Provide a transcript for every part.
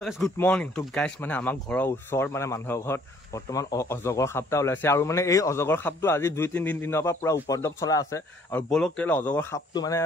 Good morning তো guys মানে আমাৰ ঘৰৰ ওচৰত মানে মানুহৰ ঘৰত বৰ্তমান অজগৰ সাপটা ওলাইছে আৰু মানে এই অজগৰ সাপটো আজি 2-3 দিনৰ পৰা পুৰা উপদ্ৰৱ চলাই আছে আৰু বলক তেলে অজগৰ সাপটো মানে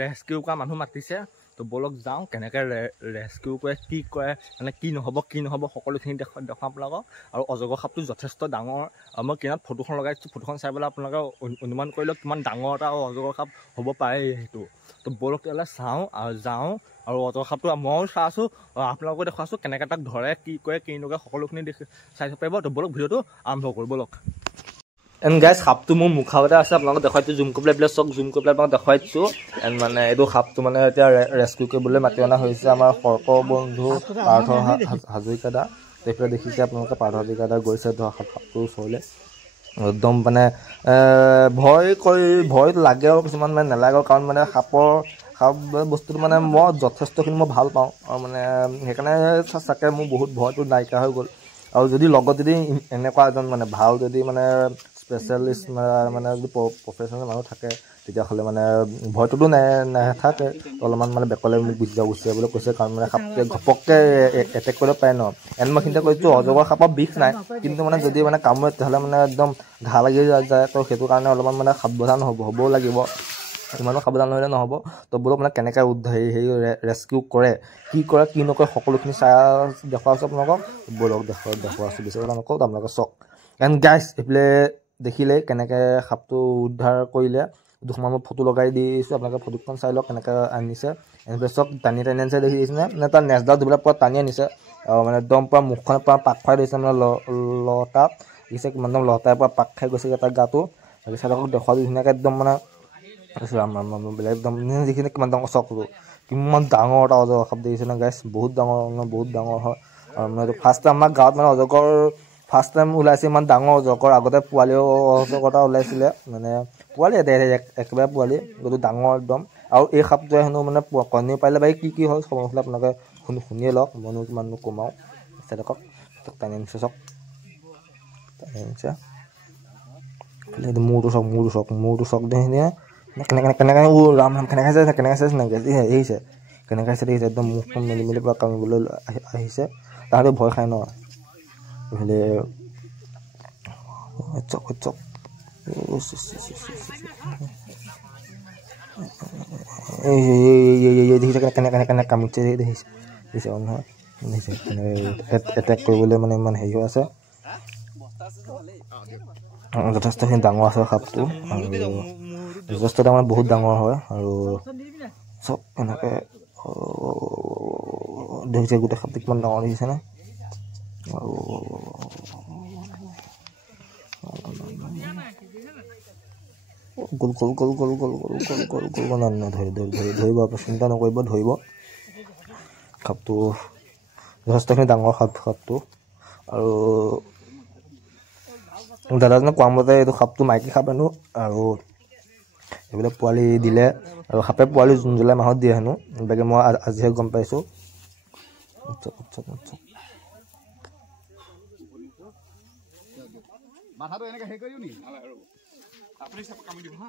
ৰেস্কিউ কৰা মানুহ মাতিছে তো বলক যাওঁ কেনেকৈ ৰেস্কিউ কৰে মানে কি নহ'ব সকলোখিনি দেখাম আপোনালোকক আৰু অজগৰ সাপটো যথেষ্ট ডাঙৰ মই কিনাত ফটোখন লগাইছোঁ ফটোখন চাই পেলাই আপোনালোকে অনুমান কৰি লওক কিমান ডাঙৰ এটা অজগৰ সাপ হ'ব পাৰে সেইটো তো বলক তেলে চাওঁ আৰু যাওঁ আৰু অজগৰ সাপটো ময়ো চাইছোঁ আপোনালোকক দেখুৱাইছোঁ কেনেকৈ তাক ধৰে কি কৰে কি নকৰে সকলোখিনি চাই পাৰিব তো বলক ভিডিঅ'টো আৰম্ভ কৰোঁ বলক এণ্ড গাইজ সাপটো মোৰ মুখাতে আছে আপোনালোকক দেখুৱাইছোঁ জুম কৰি পেলাই চক জুম কৰি পেলাই আপোনালোকক দেখুৱাইছোঁ এণ্ড মানে এইটো সাপটো মানে এতিয়া ৰেস্কিউ কৰিবলৈ মাতি অনা হৈছে আমাৰ সৰ্প বন্ধু পাৰ্থ হাজৰিকা দা এইফালে দেখিছে আপোনালোকে পাৰ্থ হাজৰিকা দা গৈছে ধৰক সাপটোৰ ওচৰলৈ একদম মানে ভয় লাগে আৰু কিছুমান মানে নালাগে কাৰণ মানে সাপ বস্তুটো মানে মই যথেষ্টখিনি মই ভাল পাওঁ আৰু মানে সেইকাৰণে চাগে মোৰ বহুত ভয়টো নাইকিয়া হৈ গ'ল আৰু যদি লগত যদি এনেকুৱা এজন মানে ভাল যদি মানে স্পেচিয়েলিষ্ট মানে যদি প্ৰফেচনেল মানুহ থাকে তেতিয়াহ'লে মানে ভয়টোতো নাথাকে অলপমান মানে বেকলে মোক গুচি যাবলৈ কৈছে কাৰণ মানে সাপটোৱে ঘপককৈ এটেক কৰিব পাৰে ন এণ্ড মই চিন্তা কৰিছোঁ অজগৰ সাপৰ বিষ নাই কিন্তু মানে যদি মানে কামুৰে তেতিয়াহ'লে মানে একদম ঘাঁ লাগি যায় তো সেইটো কাৰণে অলপমান মানে সাৱধান হ'বও লাগিব ইমানো সাৱধান নহ'লে নহ'ব তো বোলো মানে কেনেকৈ হেৰি ৰেস্কিউ কৰে কি নকৰে সকলোখিনি চাই দেখুৱাইছোঁ আপোনালোকক বলক দেখুৱাইছোঁ বিচাৰি আপোনালোকক চক এণ্ড গাইজ এইফালে দেখিলে কেনেকৈ সাপটো উদ্ধাৰ কৰিলে দুখনমান মই ফটো লগাই দিছোঁ আপোনালোকে ফটোখন চাই লওক কেনেকৈ আনিছে এনেকৈ চক টানি আনিছে দেখি দিছেনে মানে তাৰ নেজডাল ধুবলৈ পুৰা টানি আনিছে আৰু মানে একদম পুৰা মুখখনত পুৰা পাক খুৱাই দিছে মানে লতাত দেখিছে কিমান একদম লতাই পুৰা পাক খাই গৈছে তাৰ গাটো চাই লওক দেখুৱাইছোঁ ধুনীয়াকৈ একদম মানে বেলেগ একদম যিখিনি কিমান ডাঙৰ চকটো কিমান ডাঙৰ এটা অজগৰ সাপ দেখিছে ন গাইছ বহুত ডাঙৰ হয় আৰু মানে ফাৰ্ষ্ট টাইম আমাৰ গাঁৱত মানে অজগৰ ফাৰ্ষ্ট টাইম ওলাইছে ইমান ডাঙৰ অজগৰ আগতে পোৱালিও অজগৰ এটা ওলাইছিলে মানে পোৱালি একেবাৰে পোৱালি বহুত ডাঙৰ একদম আৰু এই সাপটোৱে হেনো মানে কণী পাৰিলে বাৰী কি হ'ল সময়ফালে আপোনালোকে শুনিয়ে লওক মইনো কিমাননো কমাওঁ চাওক টানি আনিছে চক টানি আনিছে মূৰটো চক দেখিনে কেনেকৈ ৰাম কেনেকৈ চাইছে নাকি আহিছে কেনেকৈ চাইছে দেখিছে একদম মুখখন মেলি পৰা কামিবলৈ আহিছে তাহাঁতে ভয় খায় ন এইফালে চক দেখিছে কেনেকৈ কামিছে দেখিছে নহয় দেখিছে এটেক কৰিবলৈ মানে ইমান হেৰি হৈ আছে যথেষ্টখিনি ডাঙৰ আছে সাপটো আৰু যথেষ্ট ডাঙৰ বহুত ডাঙৰ হয় আৰু চব এনেকৈ দেখিছে গোটেই সাপটো কিমান ডাঙৰ দেখিছেনে আৰু গ'ল ধৰিব চিন্তা নকৰিব ধৰিব সাপটো যথেষ্টখিনি ডাঙৰ সাপটো আৰু দাদাজনে কোৱা মতে এইটো সাপটো মাইকী সাপ হেনো আৰু এইবিলাক পোৱালি দিলে আৰু সাপে পোৱালি জুলাই মাহত দিয়ে হেনো বাকী মই আজিহে গম পাইছোঁ মাথাটো এনেকৈ হেৰি কৰিও নি আপুনি সাপ কামি দিব হা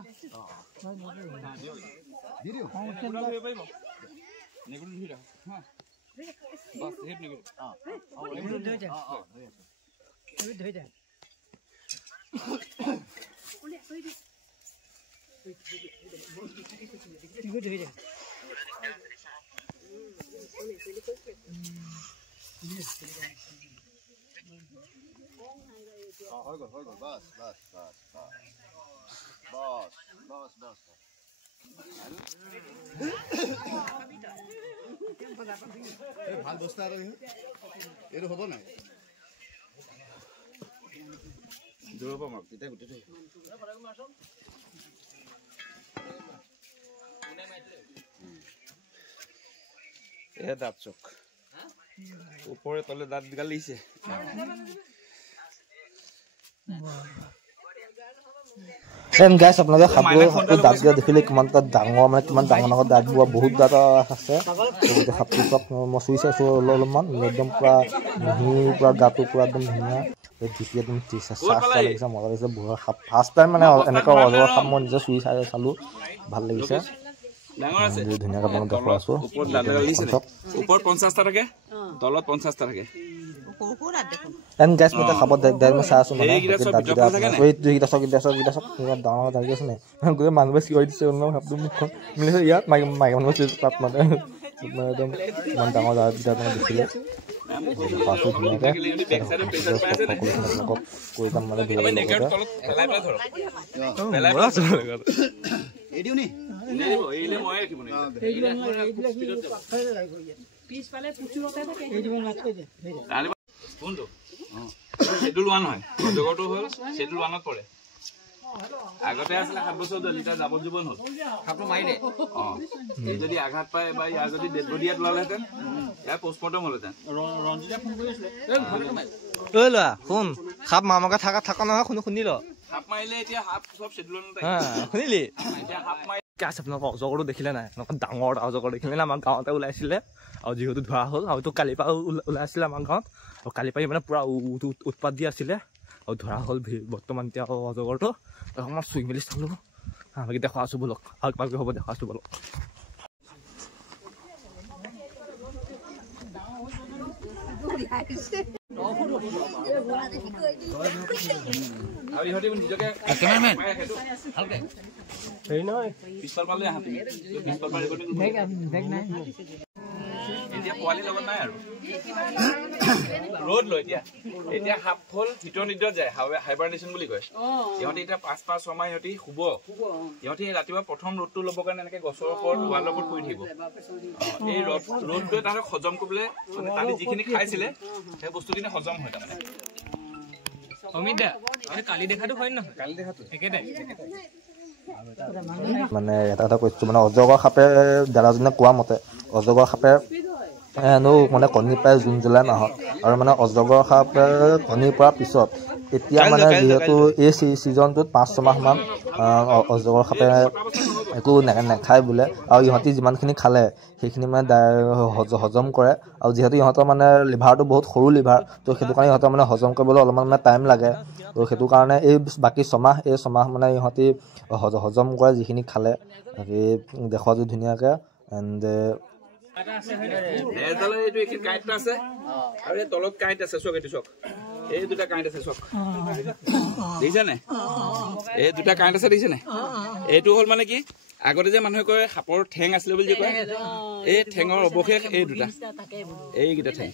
দি দিও ধৰিব পাৰিব নেগুলো ধৰি ৰাখ হা বাস হেড নেগুলো নেগুলো ধৰি যা ধৰি যা ওলে ধৰি দি ধৰি যা হৈ গ'ল বাস ভাল বস্তু আৰু এইটো হ'ব নাই দৌৰ পাম তেতিয়া গোটেই এ দাঁত চক ওপৰে তলে দাঁত গালিছে গাইছ আপোনালোকে সাপটো দাঁতকেইটা দেখিলে কিমান তাত ডাঙৰ মানে কিমান ডাঙৰ দাঁত বোৱা বহুত দাঁত আছে গোটেই সাপটো চক মই চুই চাইছোঁ অলপমান একদম পুৰা মিহি পুৰা গাটো পুৰা একদম ধুনীয়া দেখি একদম চাফ লাগিছে মজা লাগিছে বুঢ়া সাপ ফাৰ্ষ্ট টাইম মানে এনেকুৱা অজগৰ সাপ মই নিজে চুই চালোঁ ভাল লাগিছে ডাঙৰ আছে ধুনীয়াকৈ আপোনাক দেখুৱাই আছোঁ ওপৰত দাঁতডাল দিছে ওপৰত 50টা থাকে তলত 50টা থাকে এণ্ড গাইছ মই খাব ডাইৰেক্ট মই চাই আছোঁ মানে এইকেইটা চক ডাঙৰ জাগি আছে নাই গোটেই মানুহবোৰে চিঞৰি দিছে ভাবটো মুখখন মিলিছে ইয়াত মাইকী মানুহ তাত মানে একদম ইমান ডাঙৰ জাগা মানে দেখিলে পাছোঁ ধুনীয়াকৈ কৈ যাম মানে শেডুল 1 হয় জগৰটো হ'ল শেডুল 1ত পৰে আগতে আছিল 7 বছৰ দলিতা যাবজীৱন হ'ল খাপটো মাৰিলে যদি আঘাত পায় বা ইয়াৰ যদি ডেড বডিয়াত ললেহেঁতেন ইয়াৰ পোষ্টমৰ্টম হ'লহেঁতেন ৰঞ্জিতা ফোন কৰি আছিলে ঐ লোৱা শুন খাপ মামকে থাকা নহয় শুনি ল খাপ মাৰিলে এতিয়া হাফ চব শেডুলত শুনিলি এতিয়া হাফ মাৰি আছে আপোনালোকৰ অজগৰটো দেখিলে নাই এনেকুৱা ডাঙৰ অজগৰ দেখিলে নাই আমাৰ গাঁৱতে ওলাইছিলে আৰু যিহেতু ধোৱা হ'ল আৰু তো কালিৰ পৰা ওলাই আছিলে আমাৰ গাঁৱত আৰু কালিৰ পৰা মানে পূৰা উৎপাত দি আছিলে আৰু ধৰা হ'ল বৰ্তমান এতিয়া অজগৰটো অকণমান চুই মেলি চালোঁ বাকী দেখুৱা আছোঁ বলক আৰু কিবা হ'ব দেখুৱা আছোঁ বলক আৰু ইহঁতে নিজকে হেৰি নহয় পিস্তল পালে পিস্তল পালে এতিয়া পোৱালি লগত নাই আৰু ৰ'দ লৈ এতিয়া সাপ হ'ল ভিতৰ নিদ্ৰাত যায় হাইবাৰনেশ্যন বুলি কয় ইহঁতে এতিয়া 5-6 মাহ ইহঁতি শুব ইহঁতি ৰাতিপুৱা প্ৰথম ৰ'দটো ল'বৰ কাৰণে এনেকে গছৰ ওপৰত ৱালৰ ওপৰত পৰি থাকিব এই ৰ'দটোৱে তাহাঁতক হজম কৰিবলৈ মানে কালি যিখিনি খাইছিলে সেই বস্তুখিনি হজম হয় তাৰমানে অমিত দা কালি দেখাটো হয় নহয় কালি দেখাটো একেটাই মানে এটা কৈছোঁ মানে অজগৰ সাপে দাদাজনে কোৱা মতে অজগৰ সাপে হেনো মানে কণী পায় জুন জুলাই মাহত আৰু মানে অজগৰ সাপে কণী পৰাৰ পিছত এতিয়া মানে যিহেতু এই ছিজনটোত 5-6 মাহমান অজগৰ সাপে একো নাখায় বোলে আৰু ইহঁতি যিমানখিনি খালে সেইখিনি মানে হজম কৰে আৰু যিহেতু ইহঁতৰ মানে লিভাৰটো বহুত সৰু লিভাৰ তো সেইটো কাৰণে ইহঁতৰ মানে হজম কৰিবলৈ অলপমান মানে টাইম লাগে তো সেইটো কাৰণে এই বাকী ছমাহ মানে ইহঁতি হজম কৰে যিখিনি খালে দেখুৱা যদি ধুনীয়াকৈ এণ্ড আৰু তলত কাঁইট আছে চক এইটো চক এই দুটা কাঁইট আছে চক দেখিছা নে এই দুটা কাঁইট আছে দেখিছে নে এইটো হ'ল মানে কি আগতে যে মানুহে কয় সাপৰ ঠেং আছিলে বুলি যে কয় এই ঠেঙৰ অৱশেষ এই দুটা এইকেইটা ঠেং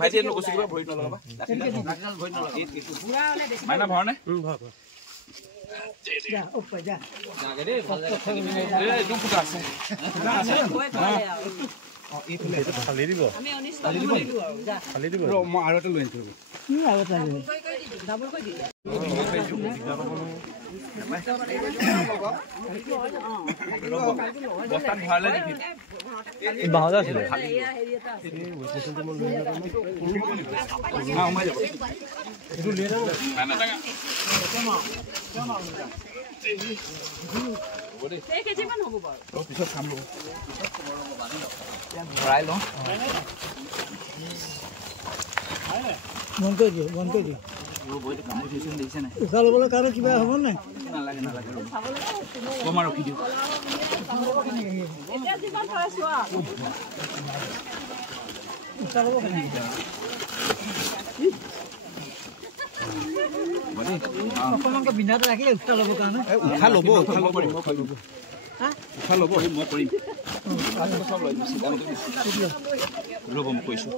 ভাইটি নকৈছো কিবা ভৰিত নলগাবা মাইনা ভৰণে ভৰাই লওঁ মন কৰি দিওঁ উশাহ ল'বলৈ কাৰণে কিবা হ'ব নাই নালাগে কমা ৰখি দিওঁ উশাহ ল'ব অকণমানকৈ বিন্ধাটো ৰাখিলে উশাহ ল'বৰ কাৰণে উশাহ ল'ব মই কৰিম ৰ'ব মই কৈছোঁ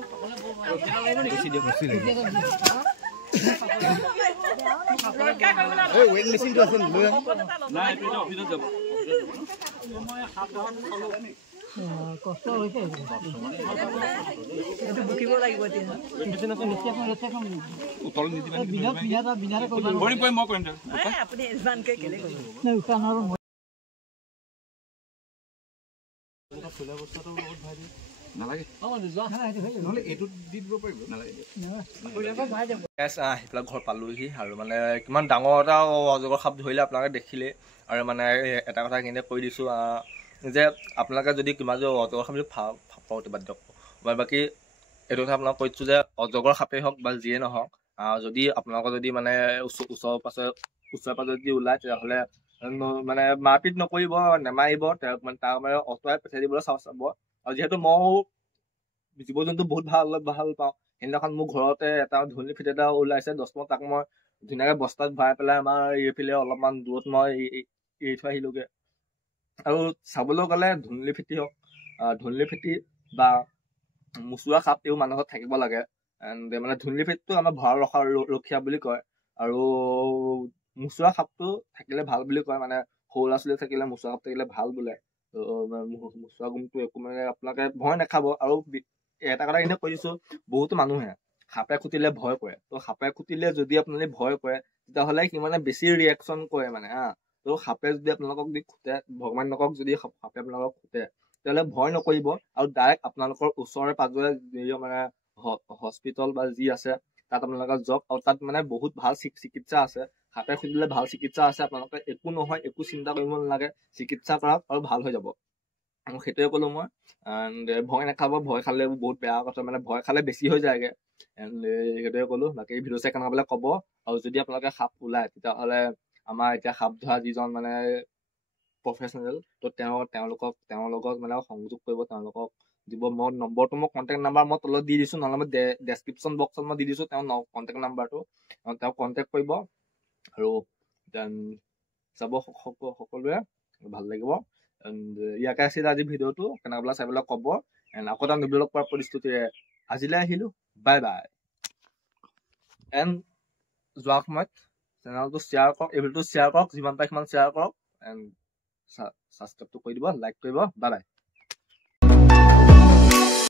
মেচিনটো আছে নাই অফিচত যাব কষ্ট হৈছে এইটো বুকিব লাগিব ঘৰ পালোহি আৰু মানে কিমান ডাঙৰ এটা অজগৰ সাপ ধৰিলে আপোনালোকে দেখিলে আৰু মানে এটা কথা কিন্তু কৈ দিছোঁ যে আপোনালোকে যদি কিমান যে অজগৰ সাপ পাওঁ বাদ দিয়ক বাকী এইটো কথা আপোনাক কৈছোঁ যে অজগৰ সাপেই হওক বা যিয়ে নহওক যদি আপোনালোকৰ যদি মানে ওচৰে পাজৰে যদি ওলায় তেতিয়াহ'লে মানে মাৰপিট নকৰিব, নেমাৰিব, তেওঁক মানে তাৰ মানে অঁতৰাই পঠিয়াই দিবলৈ চাব। আৰু যিহেতু মই জীৱ জন্তু বহুত ভাল পাওঁ, সেইদিনাখন মোৰ ঘৰতে এটা ধুনী ফিট এটা ওলাইছে 10 মন, তাক মই ধুনীয়াকে বস্তাত ভৰাই পেলাই আমাৰ এইফালে অলপমান দূৰত মই এৰি থৈ আহিলোগে। আৰু চাবলৈ গ'লে ধুন্দুলি ফেটি হওক, ধুন্দুলি ফেটি বা মুচুৰা সাপ এইবোৰ মানুহৰ ঘৰত থাকিব লাগে। এণ্ড মানে ধুন্দুলি ফেটিটো আমাৰ ভঁৰাল ৰখীয়া বুলি কয়, আৰু মুচুৰা সাপটো থাকিলে ভাল বুলি কয়। মানে সৰু ল'ৰা ছোৱালী থাকিলে মুচুৰা সাপ থাকিলে ভাল বোলে। মুচুৰা গুমটো একো মানে আপোনালোকে ভয় নাখাব। আৰু এটা কথা কিন্তু কৈ দিছো, বহুতো মানুহে সাপে খুটিলে ভয় কৰে। তো সাপে খুটিলে যদি আপোনালোকে ভয় কৰে, তেতিয়াহ'লে সি মানে বেছি ৰিয়েকশ্যন কৰে মানে তো সাপে যদি আপোনালোকক দি খুটে, ভগৱান নকক যদি সাপে আপোনালোকক খুটে, তেতিয়াহ'লে ভয় নকৰিব আৰু ডাইৰেক্ট আপোনালোকৰ ওচৰে পাজৰে যি মানে হস্পিটেল বা যি আছে তাত আপোনালোকে যাওক। আৰু তাত মানে বহুত ভাল চিকিৎসা আছে, সাপে খুটিলে ভাল চিকিৎসা আছে। আপোনালোকে একো নহয়, একো চিন্তা কৰিব নালাগে, চিকিৎসা কৰক আৰু ভাল হৈ যাব। সেইটোৱে ক'লো মই। এণ্ড ভয় নাখাব, ভয় খালে বহুত বেয়া কথা, মানে ভয় খালে বেছি হৈ যায়গে। এণ্ড সেইটোৱে ক'লো। বাকী ভিডিঅ' চাই কেনেকুৱা পালে ক'ব। আৰু যদি আপোনালোকে সাপ ওলায়, তেতিয়াহ'লে আমাৰ এতিয়া সাপ ধৰা যিজন মানে প্ৰফেচনেল, তো তেওঁৰ লগত মানে সংযোগ কৰিব, তেওঁলোকক দিব। মই নম্বৰটো, মই কণ্টেক্ট নাম্বাৰ মই তলত দি দিছোঁ, নহ'লে মই ডেছক্ৰিপশ্যন বক্সত মই দি দিছোঁ তেওঁৰ কণ্টেক্ট নাম্বাৰটো। তেওঁক কণ্টেক্ট কৰিব আৰু দেন চাব সকলোৱে, ভাল লাগিব। এণ্ড ইয়াকে আছিলে আজি ভিডিঅ'টো, কেনেকুৱা পালে চাই পেলাই ক'ব। এণ্ড আকৌ এটা নতুন লগ পোৱাৰ প্ৰতিশ্ৰুতিৰে আজিলৈ আহিলোঁ, বাই বাই। এণ্ড যোৱাৰ সময়ত চেনেলটো শ্বেয়াৰ কৰক, এই ভিডিঅ'টো শ্বেয়াৰ কৰক, যিমান পাৰে সিমান শ্বেয়াৰ কৰক। এণ্ড ছাবস্ক্ৰাইবটো কৰি দিব, লাইক কৰিব। Bye bye.